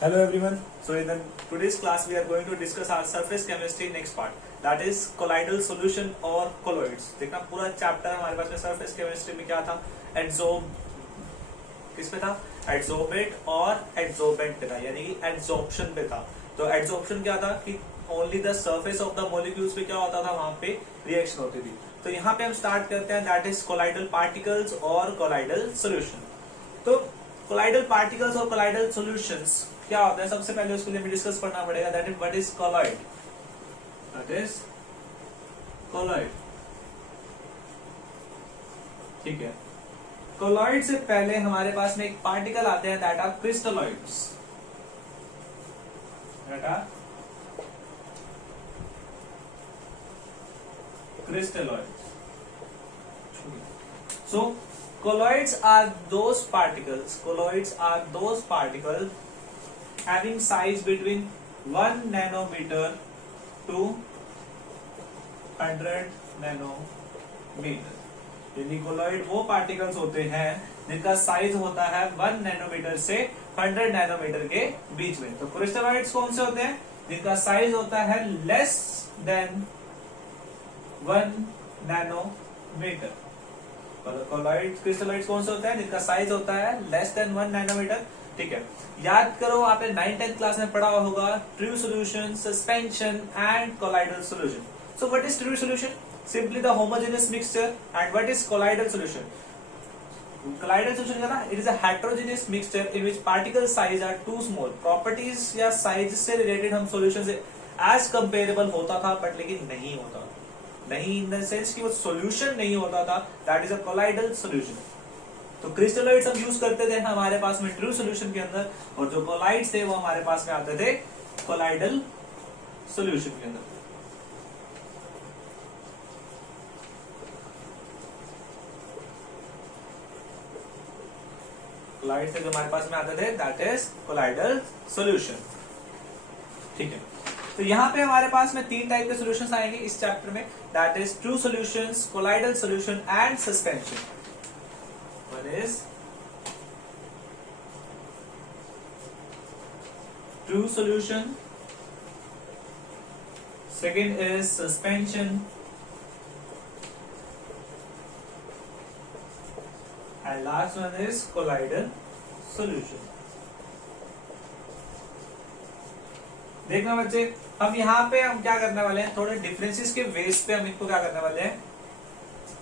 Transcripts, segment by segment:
Hello everyone. So in today's class we are going to discuss our surface chemistry next part, that is colloidal solution or colloids. देखना पूरा chapter हमारे पास में surface chemistry में क्या था, adsorb किस पे था, adsorbate और adsorbent पे था, यानी कि adsorption पे था. तो adsorption क्या था कि only the surface of the molecules पे क्या होता था, वहां पे reaction होती थी. तो यहाँ पे हम start करते हैं, that is colloidal particles और colloidal solution. तो colloidal particles और colloidal solutions क्या होता है, सबसे पहले उसके लिए भी डिस्कस करना पड़ेगा, that is what is colloid. That is colloid. ठीक है. कॉलॉइड से पहले हमारे पास में एक पार्टिकल आते हैं, that are crystalloids. That are crystalloids. So colloids are those particles having size between 1 nanometer to 100 nanometer. यानी colloid वो पार्टिकल्स होते हैं जिनका साइज होता है 1 नैनोमीटर से 100 नैनोमीटर के बीच में. तो क्रिस्टलॉइड्स कौन से होते हैं, जिनका साइज होता है less than 1 nanometre. colloids crystalloids कौन से होते हैं, जिनका साइज होता है लेस देन 1 नैनोमीटर. ठीक है. याद करो, आपने 9th क्लास में पढ़ा होगा true solution, suspension and colloidal solution. So what is true solution? Simply the homogeneous mixture. And what is colloidal solution? Colloidal solution का ना, it is a heterogeneous mixture in which particle size are too small. Properties या size से related हम solution से as comparable होता था, but लेकिन नहीं होता, नहीं इन द सेंस कि वो सॉल्यूशन नहीं होता था. That is a colloidal solution. तो क्रिस्टलॉइड्स हम यूज करते थे हमारे पास में ट्रू सॉल्यूशन के अंदर, और जो कोलाइड्स थे वो हमारे पास में आते थे कोलाइडल सॉल्यूशन के अंदर. कोलाइड्स थे जो हमारे पास में आते थे, दैट इज कोलाइडल सॉल्यूशन. ठीक है. तो यहाँ पे हमारे पास में 3 टाइप के सॉल्यूशंस आएंगे इस चैप्टर में, that is true solutions, colloidal solution and suspension. One is true solution, second is suspension, and last one is colloidal solution. देखना बच्चे, हम यहाँ पे हम क्या करने वाले हैं, थोड़े डिफरेंसेस के बेस पे हम इनको क्या करने वाले हैं,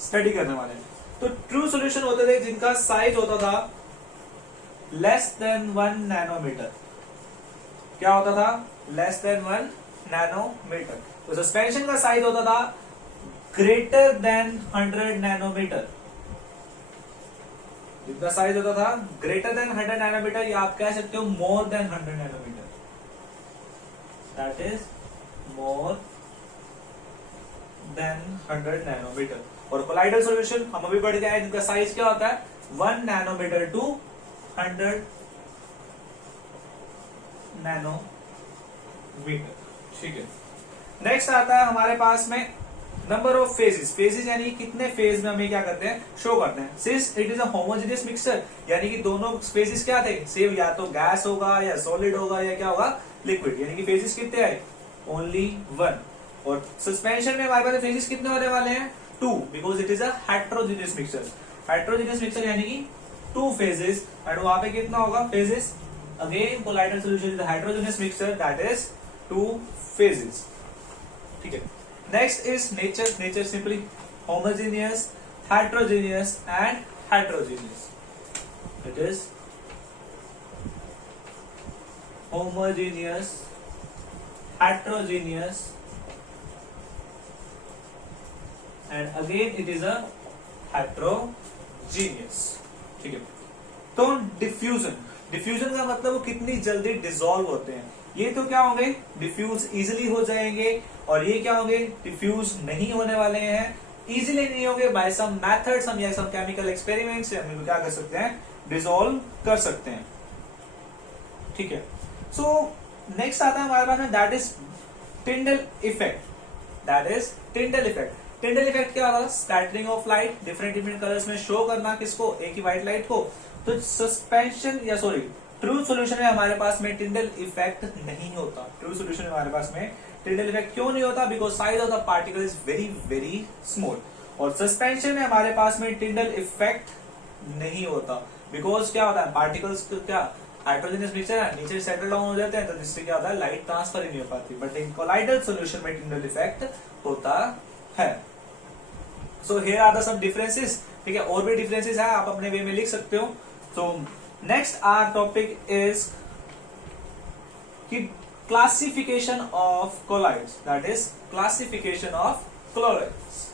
स्टडी करने वाले हैं. तो ट्रू सॉल्यूशन होते थे जिनका साइज होता था लेस देन 1 नैनोमीटर. क्या होता था? Less than 1 nanometer. तो सस्पेंशन का साइज होता था ग्रेटर देन 100 नैनोमीटर. जिनका साइज होता था ग्रेटर देन 100 नैनोमीटर, या आप कह सकते हो more than 100 nanometer. That is more than 100 nanometer. और कोलाइडल सॉल्यूशन हम अभी बढ़ गए हैं, जिनका साइज क्या होता है 1 नैनोमीटर टू 100 नैनोमीटर. ठीक है. नेक्स्ट आता है हमारे पास में नंबर ऑफ फेजेस. फेजेस यानी कितने फेज में हमें क्या करते हैं, शो करते हैं. Since it is a homogeneous mixture, यानी कि दोनों फेजेस क्या थे, सेम, या तो गैस होगा या सॉलिड होगा या क्या होगा, लिक्विड. यानी कि फेजेस कितने आए, ओनली 1. और सस्पेंशन में हमारे पास फेजेस कितने होने वाले हैं, 2, because it is a heterogeneous mixture. Heterogeneous mixture यानी कि 2 फेजेस. एंड वहां पे कितना होगा phases, again colloidal solution is a heterogeneous mixture, that is 2 phases. ठीक है. Next is nature. Nature simply homogeneous, heterogeneous and heterogeneous. It is homogeneous, heterogeneous, and again it is a heterogeneous. ठीक है. तो diffusion. Diffusion का मतलब वो कितनी जल्दी डिसॉल्व होते हैं. ये तो क्या होंगे, डिफ्यूज इजिली हो जाएंगे, और ये क्या होंगे, डिफ्यूज नहीं होने वाले हैं. इजिली नहीं होंगे, बाय सम मेथड्स हम या सम केमिकल एक्सपेरिमेंट से हम क्या कर सकते हैं, डिसॉल्व कर सकते हैं. ठीक है. सो नेक्स्ट आता है हमारे पास में, that is Tyndall effect. That is Tyndall effect. Tyndall effect क्या होगा, scattering of light different different colours में शो करना, किसको, एक ही व्हाइट लाइट को. तो सस्पेंशन या सॉरी ट्रू सॉल्यूशन में हमारे पास में टिंडल इफेक्ट नहीं होता। ट्रू सॉल्यूशन में हमारे पास में टिंडल इफेक्ट क्यों नहीं होता? Because size of the particle is very very small. और सस्पेंशन में हमारे पास में टिंडल इफेक्ट नहीं होता, बिकॉज क्या होता है, पार्टिकल्स क्या हाइड्रोजनस मिक्सचर है, नीचे सेटल डाउन हो जाते हैं, तो जिससे क्या होता है, लाइट ट्रांसफर ही नहीं हो पाती। बट इन कोलाइडल सॉल्यूशन में टिंडल इफेक्ट होता है। So here are the some differences, ठीक है, और भी डिफरेंसेस है, आप अपने वे में लिख सकते हो। तो नेक्स्ट आवर टॉपिक इज कि classification of colloids, that is classification of colloids.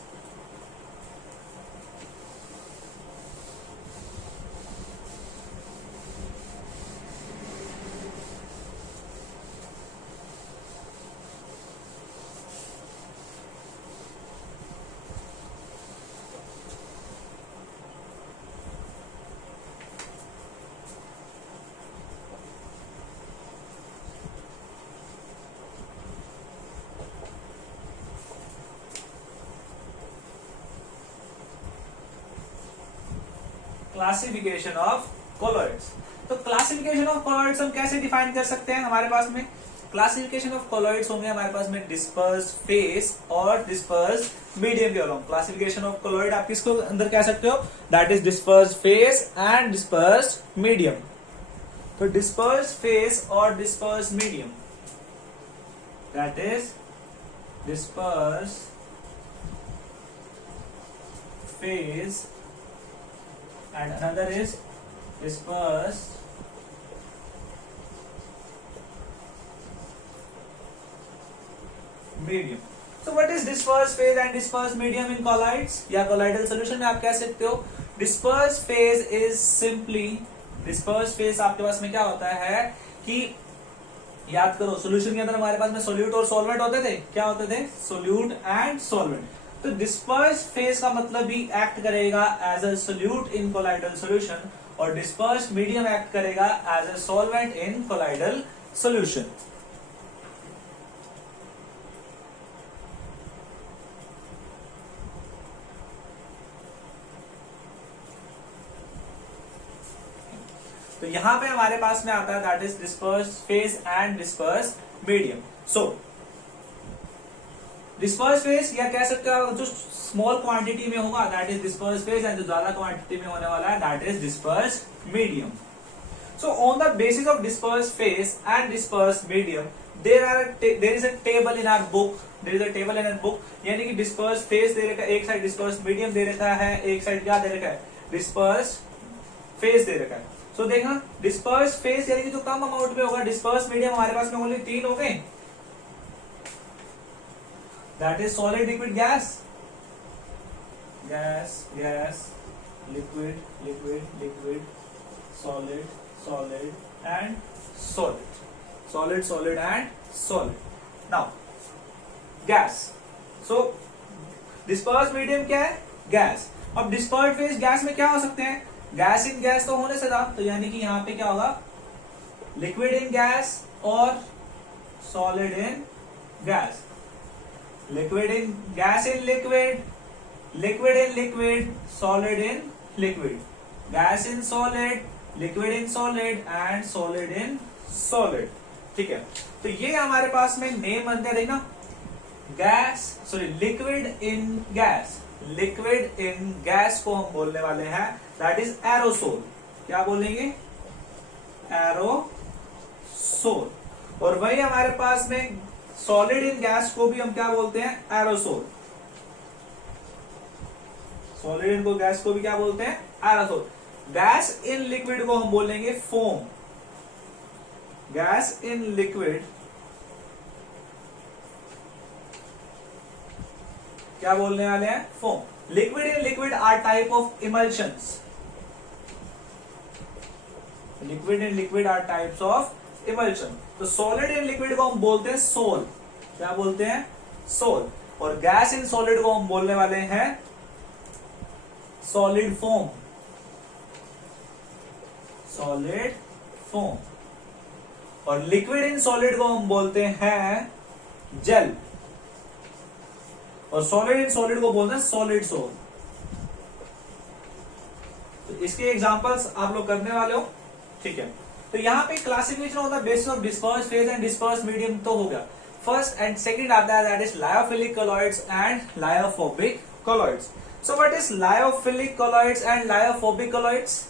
Classification of colloids. तो क्लासिफिकेशन ऑफ कोलॉइड्स हम कैसे डिफाइन कर सकते हैं? हमारे पास में क्लासिफिकेशन ऑफ कोलॉइड्स होंगे हमारे पास में डिस्पर्स फेस और डिस्पर्स मीडियम के अलोंग। क्लासिफिकेशन ऑफ कोलॉइड आप किसको अंदर कह सकते हो? That is disperse phase and disperse medium. तो डिस्पर्स फेस और disperse medium, that is disperse phase and another is dispersed medium. So what is dispersed phase and dispersed medium in colloids या colloidal solution में आप कह सकते हो? Dispersed phase is simply, dispersed phase आपके पास में क्या होता है कि याद करो, सोल्यूशन के अंदर हमारे पास में सोल्यूट और सॉल्वेंट होते थे। क्या होते थे? Solute and solvent. तो डिस्पर्स फेज का मतलब भी एक्ट करेगा as a solute in colloidal solution, और डिस्पर्स मीडियम एक्ट करेगा as a solvent in colloidal solution. तो यहां पे हमारे पास में आता है that is disperse phase and disperse medium. So disperse phase या कह सकते हो जो स्मॉल क्वांटिटी में होगा that is disperse phase, and जो ज्यादा क्वांटिटी में होने वाला है that is disperse medium. So on the basis of disperse phase and disperse medium there is a table in our book, there is a table in our book, यानी कि disperse phase दे रखा है एक side, disperse medium दे रखा है एक side, क्या दे रखा है? डिस्पर्स फेज दे रखा है। सो देखा, डिस्पर्स फेज यानी कि जो कम अमाउंट में होगा, डिस्पर्स मीडियम हमारे पास में ओनली 3 हो गए, that is solid, liquid, gas, liquid, solid and solid and solid. Now gas, so dispersed medium क्या है? गैस। अब डिस्पर्स्ड फेज गैस में क्या हो सकते हैं? गैस इन गैस तो होने से था, तो यानी कि यहां पे क्या होगा? लिक्विड इन गैस और solid in gas, liquid in gas in liquid, liquid in liquid, solid in liquid, gas in solid, liquid in solid and solid in solid। ठीक है, तो ये हमारे पास में नेम बनते हैं, देखना, gas sorry liquid in gas, liquid in gas को हम बोलने वाले हैं दैट इज एरोसोल। क्या बोलेंगे? एरोसोल। और वही हमारे पास में सॉलिड इन गैस को भी हम क्या बोलते हैं? एरोसोल। सॉलिड इन को गैस को भी क्या बोलते हैं? एरोसोल। गैस इन लिक्विड को हम बोलेंगे फोम। गैस इन लिक्विड क्या बोलने वाले हैं? Foam. Liquid in liquid are type of emulsions, liquid in liquid are types of emulsion. तो सॉलिड इन लिक्विड को हम बोलते हैं सोल। क्या बोलते हैं? सोल। और गैस इन सॉलिड को हम बोलने वाले हैं सॉलिड फोम, सॉलिड फोम। और लिक्विड इन सॉलिड को हम बोलते हैं जेल, और सॉलिड इन सॉलिड को बोलते हैं सॉलिड सोल। तो इसके एग्जांपल्स आप लोग करने वाले हो, ठीक है। तो यहाँ पे क्लासिफिकेशन होता है basis of disperse phase and disperse medium तो हो गया। फर्स्ट एंड सेकंड आता है that is lyophilic colloids and lyophobic colloids. So what is lyophilic colloids and lyophobic colloids?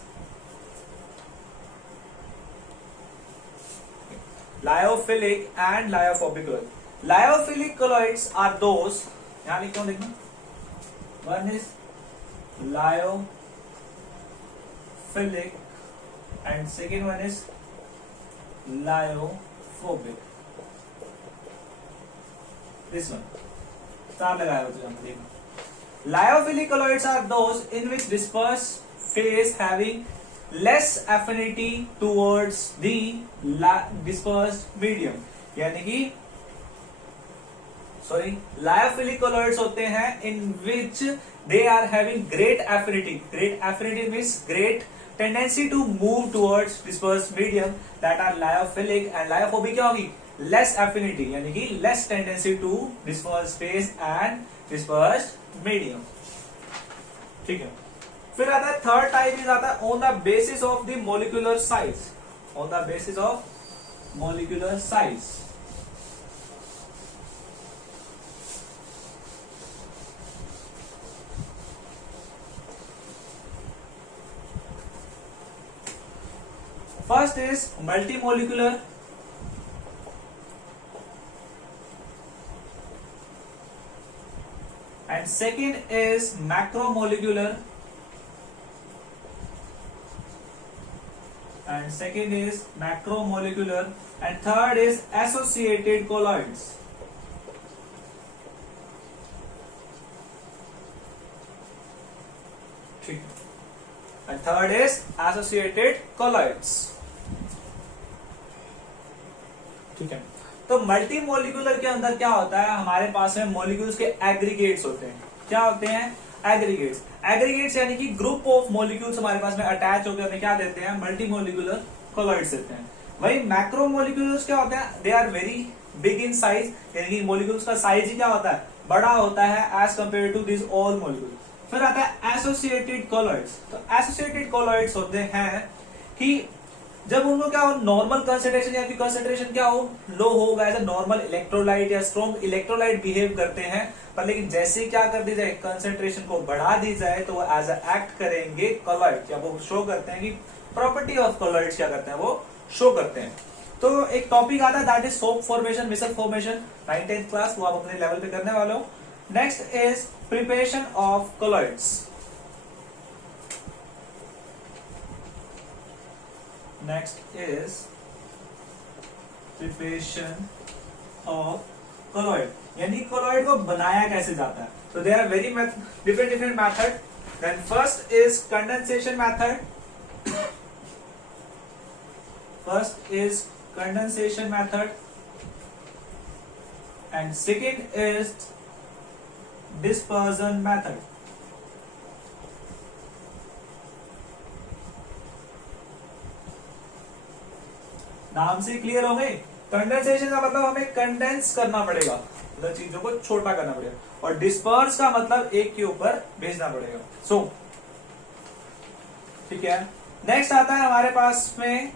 Lyophilic and lyophobic colloids. Lyophilic colloids are those, यहाँ लिखता हूँ देखना, one is lyophilic and second one is lyophobic. This one star लगाया हुआ तुझे देखना। Lyophilic colloids are those in which dispersed phase having less affinity towards the dispersed medium, यानी कि lyophilic colloids होते हैं in which they are having great affinity. Great affinity means great tendency to move towards dispersed medium, that are lyophilic. and lyophobic क्या होगी? less affinity, यानी कि less tendency to disperse phase and dispersed medium. ठीक है। फिर आता है third type is आता है on the basis of the molecular size. On the basis of molecular size. First is multimolecular, and second is macromolecular, and second is macromolecular, and third is associated colloids. ठीक है, and third is associated colloids. ठीक है, तो multi molecular के अंदर क्या होता है? हमारे पास में मोलिक्यूल्स के एग्रीगेट्स होते हैं। क्या होते हैं? एग्रीगेट्स। एग्रीगेट्स यानी कि ग्रुप ऑफ मॉलिक्यूल्स हमारे पास में अटैच होकर हमें क्या देते हैं? मल्टी मोलिकुलर कॉलॉइड्स देते हैं। वही मैक्रो मोलिक्यूल्स क्या होते हैं? They are very big in size, यानी कि मोलिक्यूल्स का साइज ही क्या होता है? बड़ा होता है as compare to this all molecule. फिर आता है एसोसिएटेड कॉलॉइड्स। तो एसोसिएटेड कॉलॉइड्स होते हैं कि जब उनको क्या हो, नॉर्मल कंसेंट्रेशन या फिर कंसेंट्रेशन क्या हो, लो हो, एज ए नॉर्मल इलेक्ट्रोलाइट या स्ट्रॉन्ग इलेक्ट्रोलाइट बिहेव करते हैं, पर लेकिन जैसे क्या कर दी जाए, कंसेंट्रेशन को बढ़ा दी जाए, तो वो एज ए एक्ट करेंगे कॉलॉइड, या वो शो करते हैं कि प्रॉपर्टी ऑफ कॉलॉइड्स क्या करते हैं, वो शो करते हैं। तो एक टॉपिक आता है that is soap formation, micelle formation, 9th class, वो आप अपने लेवल पे करने वाले हो। Next is preparation of colloids. Next is preparation of colloid, यानी कॉलॉइड को बनाया कैसे जाता है। तो there are very different method. Then first is condensation method. First is condensation method and second is dispersion method. नाम से क्लियर हो गए? कंडेंसेशन का मतलब हमें कंडेंस करना पड़ेगा, मतलब चीजों को छोटा करना पड़ेगा, और डिस्पर्स का मतलब एक के ऊपर भेजना पड़ेगा। सो ठीक है। नेक्स्ट आता है हमारे पास में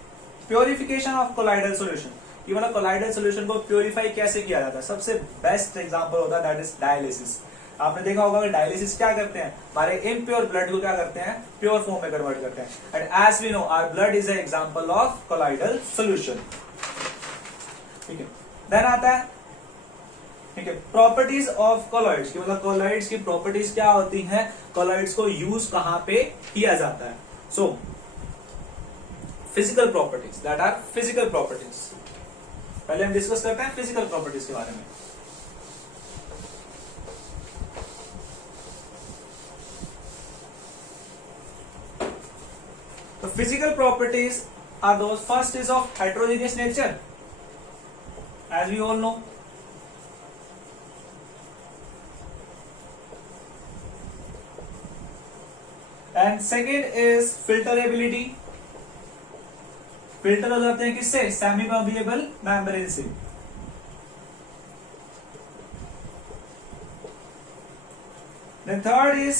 प्योरिफिकेशन ऑफ कोलाइडल सॉल्यूशन। ये मतलब कोलाइडल सॉल्यूशन को प्योरीफाई कैसे किया जाता है? सबसे बेस्ट एग्जांपल होता है दैट इज डायलिसिस। आपने देखा होगा कि डायलिसिस क्या करते हैं, हमारे इम्प्योर ब्लड को क्या करते हैं, प्योर फॉर्म में कन्वर्ट करते हैं। And as we know our blood is an example of colloidal solution. ठीक है। देन आता है, ठीक है, प्रॉपर्टीज ऑफ कोलॉइड्स की, मतलब कोलॉइड्स की प्रॉपर्टीज क्या होती हैं, कोलॉइड्स को यूज कहां पे किया जाता है। So physical properties, that are physical properties. पहले हम डिस्कस करते हैं फिजिकल प्रॉपर्टीज के बारे में। तो physical properties are those, first is of heterogeneous nature, as we all know. And second is filtrability. Filter हो जाते हैं किससे? सेमी परमिएबल मेम्ब्रेन से। Then third is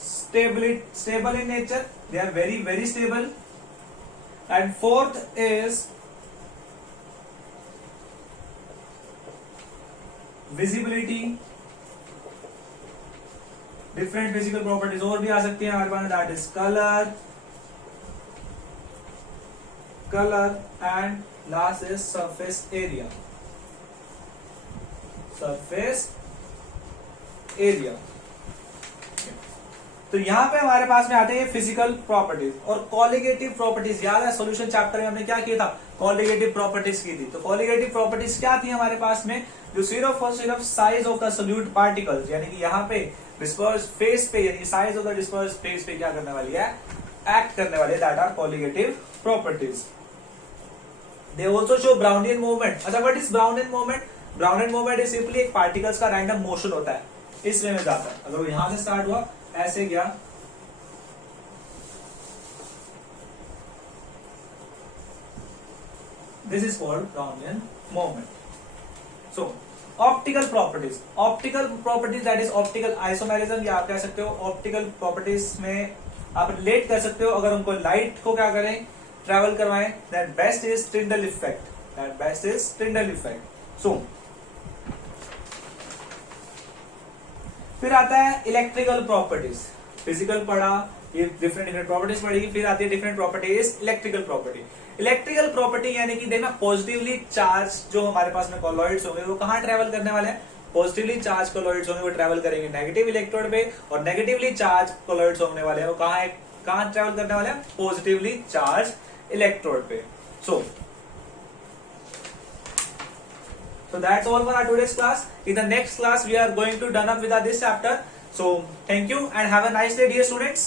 stable in nature, they are very stable. And fourth is visibility, different physical properties और भी आ सकती है हमारे पास, that is colour and last is surface area, तो यहां पे हमारे पास में आते हैं फिजिकल प्रॉपर्टीज और कॉलिगेटिव प्रॉपर्टीज। याद है सोल्यूशन चैप्टर में हमने क्या किया था, कॉलिगेटिव प्रॉपर्टीज की थी। तो कॉलिगेटिव प्रॉपर्टीज क्या थी हमारे पास में, जो सिर्फ और सिर्फ size of the solute particles, यानी कि यहाँ पे डिस्पर्स फेस पे, यानी size of the disperse phase पे क्या करने वाली है, एक्ट करने वाली है, that are colligative properties. They also show Brownian movement. अच्छा, what is Brownian movement? Brownian movement is simply एक पार्टिकल्स का रैंडम मोशन होता है, इस वे में जाता है। अगर वो यहां से स्टार्ट हुआ, ऐसे गया, this is called Brownian movement. So optical properties that is optical isomerism, या आप कह सकते हो ऑप्टिकल प्रॉपर्टीज में आप रिलेट कर सकते हो। अगर उनको लाइट को क्या करें, ट्रेवल करवाएं, that best is Tyndall effect. So फिर आता है इलेक्ट्रिकल प्रॉपर्टीज। फिजिकल पढ़ा, ये डिफरेंट प्रॉपर्टीज पढ़ी, फिर आती है different properties electrical property. Electrical property यानी कि देखना, पॉजिटिवली चार्ज जो हमारे पास में कॉलॉइड्स होंगे वो कहां ट्रेवल करने वाले हैं, पॉजिटिवली चार्ज कॉलॉइड्स होंगे वो ट्रेवल करेंगे नेगेटिव इलेक्ट्रोड पे, और नेगेटिवली चार्ज कॉलॉइड्स होने वाले हैं वो कहां ट्रेवल करने वाले हैं, पॉजिटिवली चार्ज इलेक्ट्रोड पे। So that's all for our today's class. In the next class, we are going to done up with this chapter. So thank you and have a nice day, dear students.